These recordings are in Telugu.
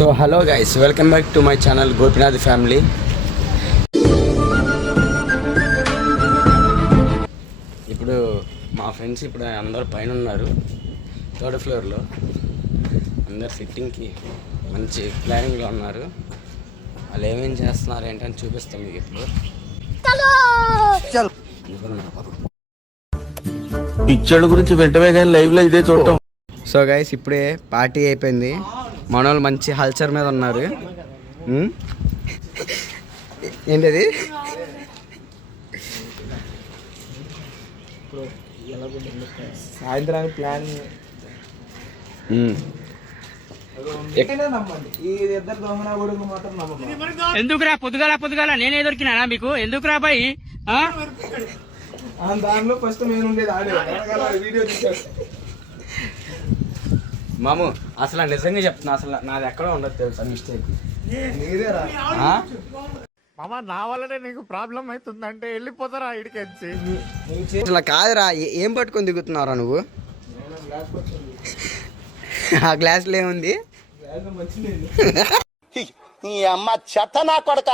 So hello guys, welcome back to my channel Gopinath family. ఇప్పుడు మా ఫ్రెండ్స్ ఇప్పుడు అందరు పైన ఉన్నారు, థర్డ్ ఫ్లోర్లో. అందరు సిట్టింగ్కి మంచి ప్లానింగ్లో ఉన్నారు. వాళ్ళు ఏమేం చేస్తున్నారు ఏంటని చూపిస్తాం మీకు ఇప్పుడు. పిక్చర్ గురించి వెంటనే కానీ లైవ్లో ఇదే చూడటం. సో గైస్, ఇప్పుడే పార్టీ అయిపోయింది. మన వాళ్ళు మంచి హల్చర్ మీద ఉన్నారు. ఏంటది? సాయంత్రానికి ప్లాన్ ఎందుకురా పొద్దుగాల నేనే దొరికినా మీకు? ఎందుకురా బాయ్? దానిలో ఫస్ట్ నేను ఉండేది ఆడే వీడియో తీసాడు. మాము అసలు నిజంగా చెప్తున్నా, అసలు నాది ఎక్కడో ఉండదు తెలుసా మిస్టేక్. నా వల్లనే నీకు ప్రాబ్లం అవుతుందంటే వెళ్ళిపోతారా ఇడికెచ్చి? అసలు కాదురా, ఏం పట్టుకొని దిగుతున్నారా నువ్వు? ఆ గ్లాసులో ఏముంది? నీ అమ్మ చెత్త నా కొడక.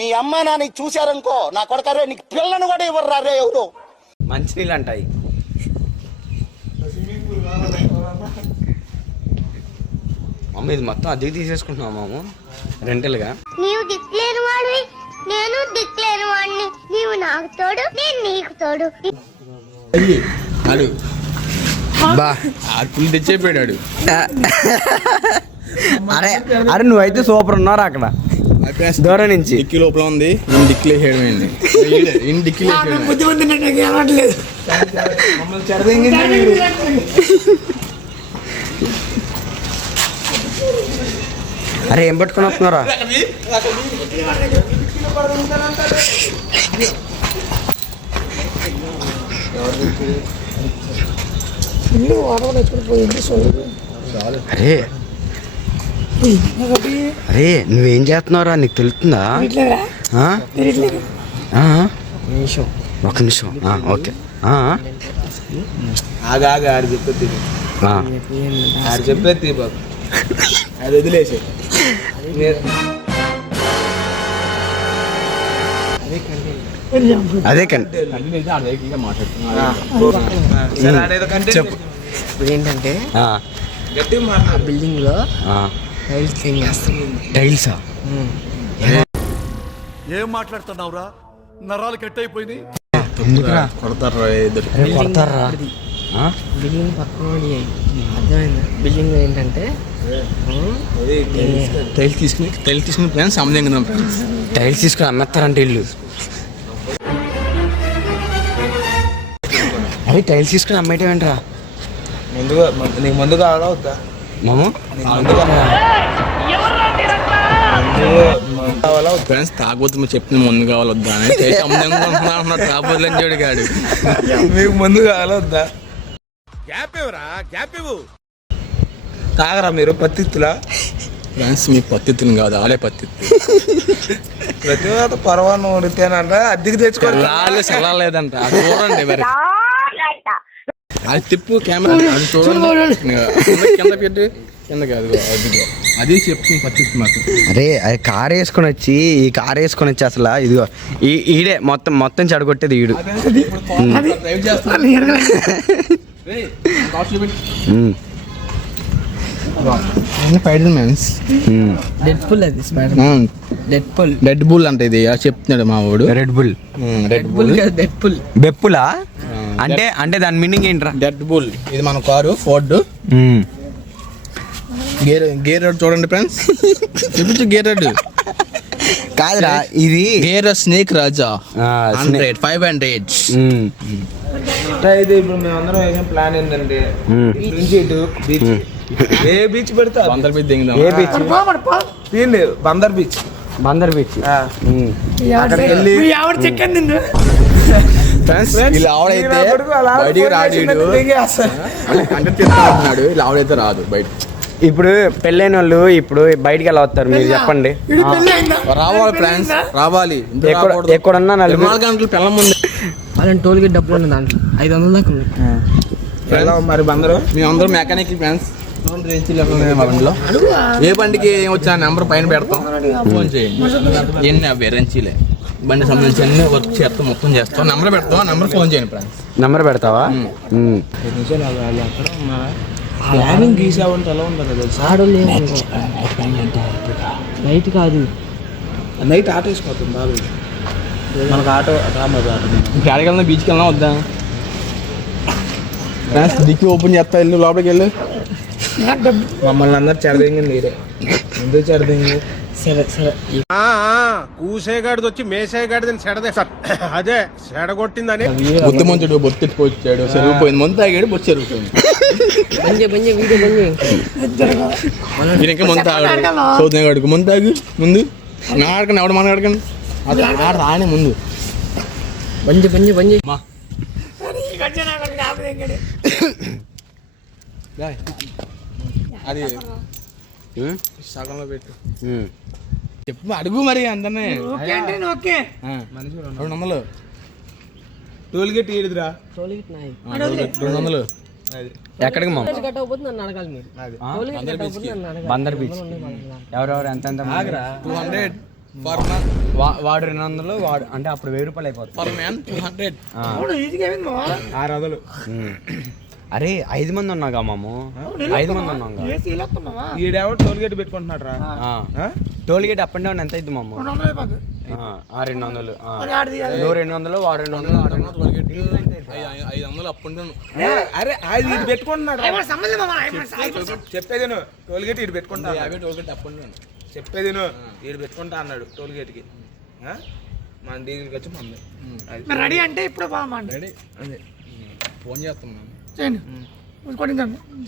మీ అమ్మ నాని చూశారనుకో నా కొడక రే, నీకు పిల్లను కూడా ఇవ్వరు రే ఎవరు. మంచినీళ్ళు అంటాయి. అమ్మ ఇది మొత్తం అద్దెకి తీసేసుకుంటున్నావు మాము రెంటల్గా. నీవు దిక్కులేని వాడివి, నేను దిక్కులేని వాడిని. నీవు నాకు తోడు, నేను నీకు తోడు. బా ఫుల్ తెచ్చిపోయాడు. అరే అరే నువ్వైతే సూపర్ ఉన్నారా అక్కడ దూరం నుంచి. డిక్కీ లోపల ఉంది, నేను డిక్కీ వేసేయడమేండి. డిక్కీ అరే ఏం పట్టుకొని వస్తున్నారా? అరే అరే నువ్వేం చేస్తున్నావురా? నీకు తెలుస్తుందా? ఒక నిమిషం. ఓకే ఆగా ఆడు చెప్పేది ఆడు చెప్పేది బాబు, అది వదిలేసే. అదే కంటే చెప్పు. ఇప్పుడు ఏంటంటే బిల్డింగ్ లో టైల్స్ క్లీన్ చేస్తాం. టైల్సా? ఏం మాట్లాడుతున్నావురా? నరాలు కట్ అయిపోయింది. కొడతారా? బిల్డింగ్ పక్కన అర్థమైందా? బిల్డింగ్ లో ఏంటంటే టైల్స్ తీసుకుని ఫ్రెండ్స్ సమయంగా ఫ్రెండ్స్ టైల్స్ తీసుకుని అమ్మేస్తారంటే ఇల్లు. అరే టైల్స్ తీసుకుని అమ్మేయటం ఏంట్రా? ముందుగా నీకు ముందు కావాలా వద్దా మాము? కావాలా? ఫ్రెండ్స్ తాగబోతు మీరు చెప్పిన ముందు కావాలి వద్దా అని సమయంగా తాగబోతులని చూడగాడు. మీకు ముందు కావాలా వద్దా? గ్యాప్ ఇవ్వరా, గ్యాప్ ఇవ్వు. తాగరా మీరు పత్తిత్తులా? ఫ్రెండ్స్ మీ పత్తిత్తుని కాదు, ఆడే పత్తిత్తు. ప్రతి ఒక్క పర్వాను ఉడితేనంట అద్దెకి తెచ్చుకోవాలి. రాళ్ళు చల్లలేదంట. అది చూడండి మరి, అది తిప్పు కెమెరా, అది చూడండి. కింద పెట్టి కింద కాదు, అదిగో అది చెప్తుంది పత్తిత్తు మాకు. అరే అది కారు వేసుకొని వచ్చి, ఈ కారు వేసుకొని వచ్చి అసలు ఇదిగో ఈడే మొత్తం చెడగొట్టేది ఈడు. డ్రైవ్ చేస్తాను. Dead pull. అది డెడ్ బుల్ అంటే ఇది చెప్తున్నాడు మా వాడు. Red bull. డెడ్ పుల్ బెప్పులా అంటే దాని మీనింగ్ ఏంట్రా? Dead bull. ఇది మన కారు ఫోర్డ్. గేర్ రోడ్ చూడండి ఫ్రెండ్స్, చూపించు గేర్ రోడ్. కాదురా ఇది గేర్ స్నేక్ రాజా 500. ఇది ఇప్పుడు మేమందరం వేసిన ప్లాన్ ఏంటంటే నుంచి ఇటు బీచ్, ఏ బీచ్ పెడితే బందర్ బీచ్ దిగుదాం. ఏ బీచ్? తీయండి బందర్ బీచ్. బందర్ బీచ్. అక్కడికి వెళ్ళి ఫ్రెండ్స్ ఇలా ఆవిడైతే బయటికి రాడు, అంటే తిరుగుతున్నాడు. ఇలా ఆవిడైతే రాదు బయట. ఇప్పుడు పెళ్ళైన వాళ్ళు ఇప్పుడు బయటికి ఎలా వస్తారు మీరు చెప్పండి? రావాలి ఫ్రెండ్స్, రావాలి. ఎక్కడన్నా 4 గంటలు పిల్లల ముందు వాళ్ళని టోల్ గేట్ డబ్బులు ఉన్నాయి దాంట్లో 500 దాకా ఉన్నాయి. మరి బందరు మేమందరం మెకానిక్ ఫ్రెండ్స్. మా బండిలో ఏ బండికి ఏం వచ్చిన నెంబర్ పైన పెడతాం, ఫోన్ చేయండి. ఎన్ని అవి రెంచీలే బండి సంబంధించి అన్ని వర్క్ చేస్తాం, మొత్తం చేస్తాం. నెంబర్ పెడతాం, నెంబర్ ఫోన్ చేయండి ఫ్రెండ్స్. నెంబర్ పెడతావా? ప్లానింగ్ గీసావంటే ఎలా ఉండదు తెలుసా? ఆడోళ్ళు నైట్ కాదు, నైట్ ఆటో వేసుకోవద్దు బాబు, మనకు ఆటో రామది ఆటో. ఇప్పుడు ఎక్కడికి వెళ్దాం? బీచ్కి వెళ్దాం వద్దా? ఫ్రెండ్స్ డిక్కీ ఓపెన్ చేస్తా, వెళ్ళు లోపలికి వెళ్ళు. మమ్మల్ని అందరు చెడదింగి మీరే ఎందుకు చెడదింగి? సరే సరే. కూసేగాడిది వచ్చి మేసేగాడిదని చెడదే సార్, అదే చెడగొట్టిందని. బుద్ధి మంచుడు బొత్తెట్టుకొచ్చాడు, చెరిగిపోయింది. మందు తాగాడు, బొత్తు చెరిగిపోయింది. బంజే వీడియో ఇంకా మందు తాగాడు, చదువుతున్నా కాడుకు మందు తాగు ముందు. నా ఆడకండి, ఎవడు మన ఆడకండి, అది ఆడ రాని ముందు. బంజే మా అది సగంలో పెట్టు చెప్పు, అడుగు మరి అందరినీ. మనిషి 200 టోల్ గేట్ ఏడుదిరా? 200. ఎక్కడికి మామ? కట్టకపోతే నన్ను అడగాలి మీరు. బందర్ బీచ్. ఎవరెవరు ఎంత 200 ఫర్ వాడు 200, వాడు అంటే అప్పుడు 1000 రూపాయలు అయిపోతుంది. For man 200. 600. అరే 5 మంది ఉన్నాగా మాము, 5 మంది ఉన్నాగా. ఈడేవో టోల్ గేట్ పెట్టుకుంటున్నాడు రా. Toll gate up and down ఎంత అయింది మాము? 200. 200, నువ్వు 200, వాడు 200. 500 అప్ అండ్ డౌన్. అరే అది ఇటు పెట్టుకుంటున్నాడు. చెప్పేది టోల్ గేట్ ఇటు పెట్టుకుంటా. 50 toll gate up and down. చెప్పేది ఇటు పెట్టుకుంటా అన్నాడు టోల్ గేట్ కి. మన డీజిల్కి వచ్చి మంది రెడీ అంటే ఇప్పుడు బాగుంది. రెడీ అదే ఫోన్ చేస్తున్నాను.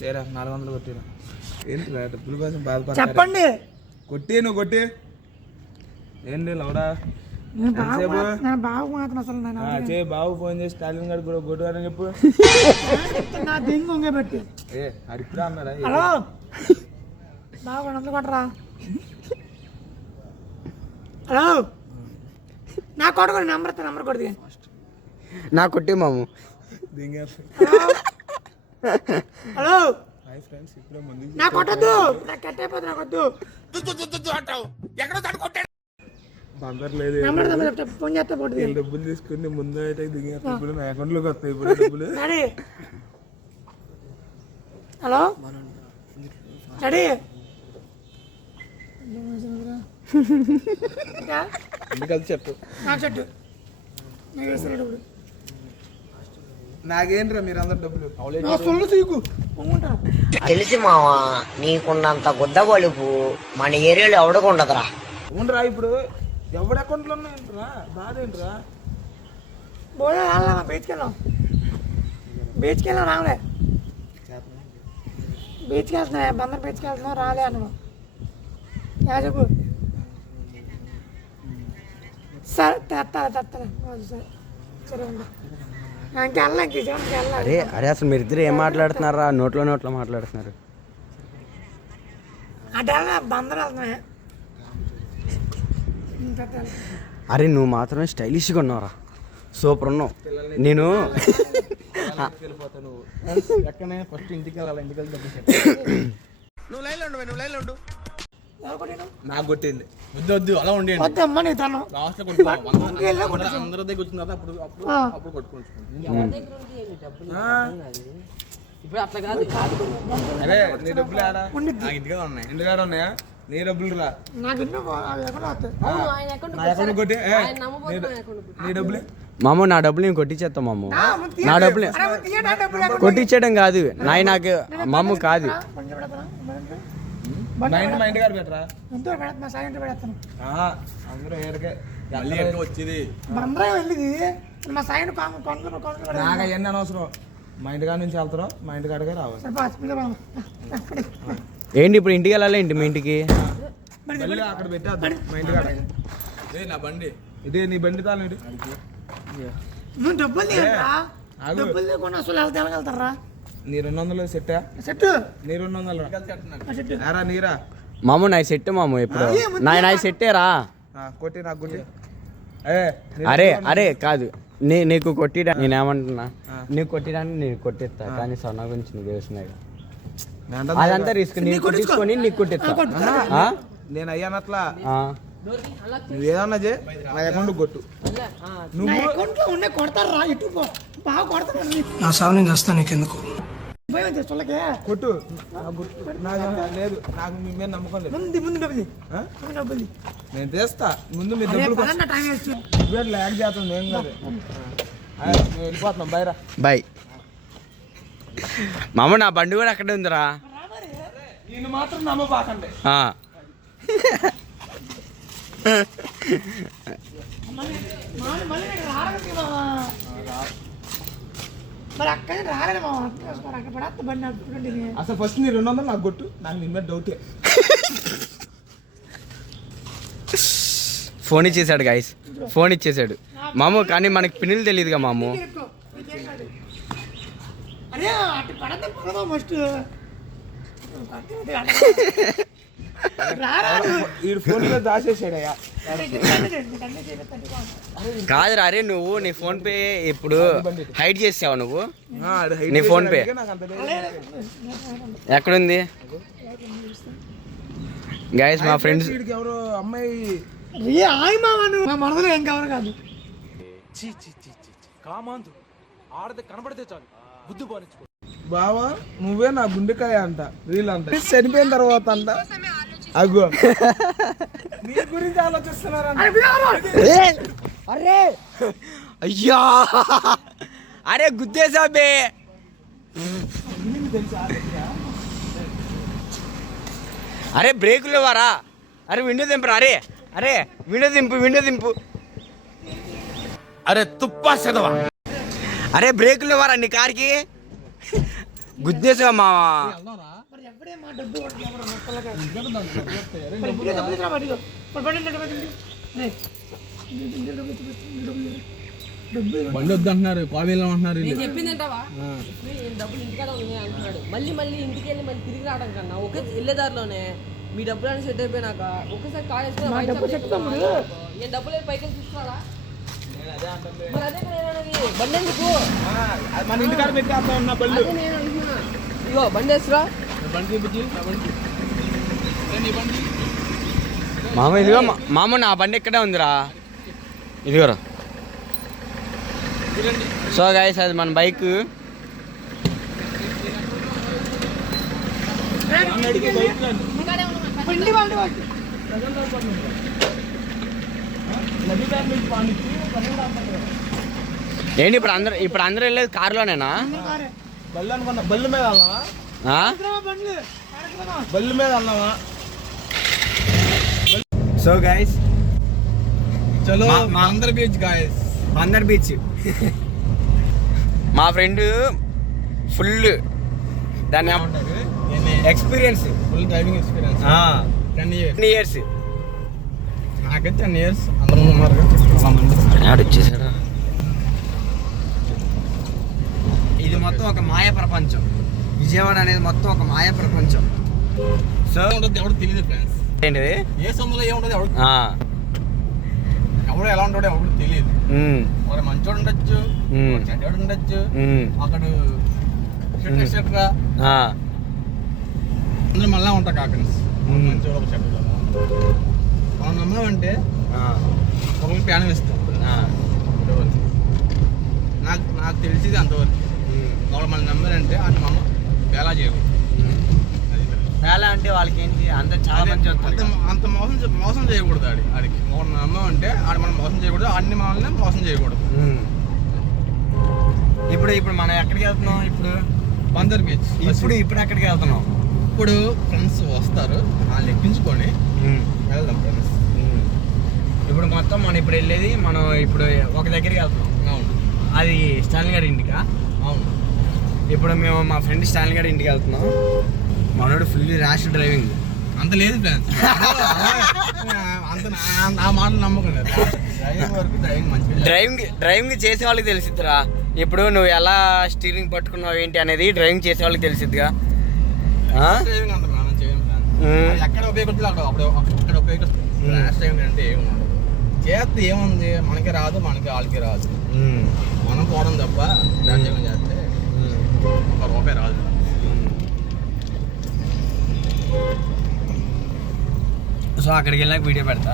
చేరా 400 కొట్టిరా. ఏంటి డబ్బుల కోసం బాధపడ? చెప్పండి. కొట్టి నువ్వు కొట్టి. ఏంటి లౌడా బాగు మాత్రం అసలు బాబు ఫోన్ చేసి స్టాలిన్ గారు కూడా కొట్టు అని చెప్పు. నా దింగు ఉంగే పెట్టి. ఏ హరిపురా అన్నాడా? హలో బాగు అందుకుంటారా? హలో నా కొడుకు నెంబర్ కొడుతుంది. నా కొట్టి మాము. హలో నా కొట్టద్దు, నాకు కట్టయిపోతుంది, నాకు వద్దు. బందర్ లేదు, ఫోన్ చేస్తా పోతుంది. డబ్బులు తీసుకుని ముందు అయితే దిగేస్తా. ఇప్పుడు నా అకౌంట్లోకి వస్తాయి ఇప్పుడు డబ్బులు. హలో డాడీ ఎందుకు చెప్పు. నాకు చెట్టు నాకు వేస్తాడు. నాకేంట్రా మీరు అందరు డబ్బులు తెలిసి మావా, నీకున్నంత గుద్ద బలుపు మన ఏరియాలో ఎవడకుండదురా. ఉండరా ఇప్పుడు ఎవరి అకౌంట్లో ఉన్నాయంటరా? బాధ ఏంట్రా? బోలే బీచ్కి వెళ్ళాం రాలే. బీచ్కి వెళ్తున్నా, బందర్ బీచ్కి వెళ్తున్నావు రాలే అన్నావు. చెప్పు. సరే తెస్తాలే సరే సరే ఉండు. ఇంకెళ్ళా ఇంకెళ్ళా. అరే అసలు మీరిద్దరు ఏం మాట్లాడుతున్నారా? నోట్లో మాట్లాడుతున్నారు. అంటే బందర్ వెళ్తున్నా. అరే నువ్వు మాత్రం స్టైలిష్గా ఉన్నావురా, సూపర్ ఉన్నావు. నేను ఎక్కడనే ఫస్ట్ ఇంటికి వెళ్ళాలి. ఇంటికి వెళ్ళి నువ్వు లైన్లో ఉండు. నాకు కొట్టింది. వద్దు అలా ఉండి వద్దమ్మా నీ తను లాస్ట్ లో కొట్టుకోవాలి. అందరి దగ్గర వచ్చిన తర్వాత అప్పుడు కొట్టుకుంటున్నాను. ఇప్పుడు అట్లా కాదు. అరే నీ డబ్బులు ఆడా? నాకు ఇంటికాడ ఉన్నాయి. ఇంటికాడ ఉన్నాయా? నీ డబ్బులు రా. నాకు ఎన్నో వస్తాయి. నా అకౌంట్ కొట్టి నీ డబ్బులే. మామూ నా డబ్బులు నేను కొట్టించేస్తా మామూ. నా డబ్బులు కొట్టించేయడం కాదు నాకు మామూ కాదు. మా ఇంటి గారు పెట్టరా? ఎంతో పెడతా సాయంత్రం పెడతాను. అందరూ ఏడకే మళ్ళీ ఎక్కడ వచ్చేది బందరం వెళ్ళింది మా సాయంత్రం కొనుక్కుని నాకు అవన్నీ అనవసరం. మా ఇంటికాడ నుంచి వెళ్తారు, మా ఇంటికాడకే రావాలి. ఏంటి ఇప్పుడు ఇంటికి వెళ్ళాలి? ఏంటి మీ ఇంటికి? అక్కడ పెట్టేద్దాం మా ఇంటికాడ. నా బండి ఇదే నీ బండి తాను ఇటు. నువ్వు డబ్బులు తీసుకుని అసలు వెళ్ళగలుగుతారా? నీ 200 సెట్టా? సెట్ నీ 200 రా. నీరా మామూ నా సెట్ మామూ. ఎప్పుడు నా సెట్టేరా? కొట్టి నాకు కొట్టి. అరే కాదు, నీకు కొట్టిడా నేనేమంటున్నా, నీకు కొట్టిడానికి నేను కొట్టిస్తా, కానీ సొన్న గురించి నీకు వేసినాయి. అదంతా రిస్క్ నీకు తీసుకొని నీకు కొట్టిస్తా. నేను అయ్యానట్లా నువ్వు ఏదన్నా చే నా అకౌంట్ కొట్టు. నా సాగు నేను వస్తాను నీకెందుకు కొట్టు. లేదు నాకు మీ మీద నమ్మకం లేదు. నేను తెస్తా ముందు మీరు డబ్బులు ల్యాక్ చేస్తాను. ఏం కాదు, మేము వెళ్ళిపోతున్నాం. బైరా బాయ్ మామ. నా బండి కూడా అక్కడే ఉందిరా. నేను మాత్రం నమ్మబాకండి. అసలు ఫస్ట్ నీ 200 నాకు కొట్టు. నాకు నీ మీద డౌటే. ఫోన్ ఇచ్చేసాడు గైస్, ఫోన్ ఇచ్చేసాడు మాము. కానీ మనకి పిన్నులు తెలియదుగా మాము. దాచేసాడయ్యా. కాదురా, అరే నువ్వు నీ ఫోన్ పే ఇప్పుడు హైడ్ చేసావు నువ్వు. నీ ఫోన్ పే ఎక్కడుంది గైస్? మా ఫ్రెండ్స్ ఎవరు అమ్మాయి మనసులో ఏం కవర్ కాదు. బావా నువ్వే నా గుండెకాయ అంట. రీల్ అంట చనిపోయిన తర్వాత అంట. అగో నీ గురించి ఆలోచిస్తున్నారంట. అరే అయ్యా, అరే గుద్దేసా బే. అరే బ్రేకులు వారా. అరే విండో దింపరా. అరే అరే విండో దింపు. అరే తుప్పా చదవా. అరే బ్రేకులు వారా నీ కార్కి. గుద్దేసా మావా. బండి వద్దు అంటున్నారు, కావేలో అంటున్నారు. చెప్పిందంటావా డబ్బులు ఇంటికాడ ఉన్నాయి అంటున్నాడు. మళ్ళీ ఇంటికి వెళ్ళి మళ్ళీ తిరిగి రావడం కన్నా ఒకే వెళ్ళేదారిలోనే మీ డబ్బులు అని సెట్ అయిపోయినాక ఒకసారి కాల్ చేసుకుని నేను డబ్బులు పైకి తీసుకురాడా? మరి అదే బండి ఎందుకు మన ఇంటికాడ పెట్టేస్తా ఉన్న బళ్ళు. నేను అనుకున్నా. ఇగో బండి వేసురా. మామ ఇదిగో మామ, నా బండి ఎక్కడే ఉందిరా. ఇదిగోరా. సో గైస్ అది మన బైక్. ఏంటి ఇప్పుడు అందరూ వెళ్ళేది కారులోనేనా? బళ్ళు అనుకున్నా. బళ్ళు మీద అన్నావా? బళ్ళు మీద అన్నావా? సో గైస్ చలో అందర్ బీచ్ గాయస్. బందర్ బీచ్. మా ఫ్రెండ్ ఫుల్ దాన్ని experience, full driving experience 10 years. నాకైతే 10 years. అందరూ ఉన్నారు చాలా మంది. వచ్చేసాడా. ఇది మొత్తం ఒక మాయ ప్రపంచం. విజయవాడ అనేది మొత్తం ఒక మాయ ప్రపంచం. సో ఎవరు తెలియదు ఫ్రెండ్స్. ఏంటిది ఏ సమయంలో ఏముంటుంది ఎవడు ఎలా ఉంటాడో ఎవరు తెలియదు. మరి మంచోడు ఉండొచ్చు, చెడ్డోడు ఉండొచ్చు. అక్కడ ఎక్సెట్రా అందరూ మళ్ళా ఉంటారు కాకన్స్. మంచోడు ఒక చెడ్డోడు. మనం నమ్మామంటే ఒకరికి ప్యానం ఇస్తాం. నాకు తెలిసింది అంతవరకు. వాళ్ళు మనం నమ్మారంటే అటు మా అమ్మ ఎలా చేయకూడదు. ఎలా అంటే వాళ్ళకి ఏంటి అందరు చాలా మంచి అంత మోసం చేయకూడదు. ఆడికి మనం నమ్మామంటే ఆడు మనం మోసం చేయకూడదు. అన్ని మనల్ని మోసం చేయకూడదు. ఇప్పుడు మనం ఎక్కడికి వెళ్తున్నాం? ఇప్పుడు బందర్ బీచ్. ఇప్పుడు ఎక్కడికి వెళ్తున్నాం? ఇప్పుడు ఫ్రెండ్స్ వస్తారు, వాళ్ళు ఎక్కించుకొని వెళ్దాం ఫ్రెండ్స్. ఇప్పుడు మొత్తం మనం ఇప్పుడు వెళ్ళేది మనం ఇప్పుడు ఒక దగ్గరికి వెళ్తున్నాం. అవును. అది స్టాలిన్ గారి ఇంటికా? అవును. ఇప్పుడు మేము మా ఫ్రెండ్ స్టాలిన్ గారి ఇంటికి వెళ్తున్నాం. మనోడు ఫుల్లీ ర్యాష్ డ్రైవింగ్. అంత లేదు ఫ్రెండ్స్. అంత ఆ మాటలు నమ్మకం. డ్రైవింగ్ వరకు డ్రైవింగ్ మంచి. డ్రైవింగ్ చేసే వాళ్ళకి తెలిసిద్దిరా. ఇప్పుడు నువ్వు ఎలా స్టీరింగ్ పట్టుకున్నావు ఏంటి అనేది డ్రైవింగ్ చేసే వాళ్ళకి తెలిసిద్దిగా. డ్రైవింగ్ అంత మనం చేయం ఫ్రెండ్స్. ఎక్కడ ఉపయోగించాలి అక్కడ ఉపయోగిస్తాం. ర్యాష్ డ్రైవింగ్ అంటే ఏమి ఉండదు. చేస్తే ఏముంది, మనకి రాదు, మనకి వాళ్ళకి రాదు. మనం పోవడం తప్ప ర్యాష్ డ్రైవింగ్ చేస్తే ఒక రూపాయి రాదు. సో అక్కడికి వెళ్ళాక వీడియో పెడతా.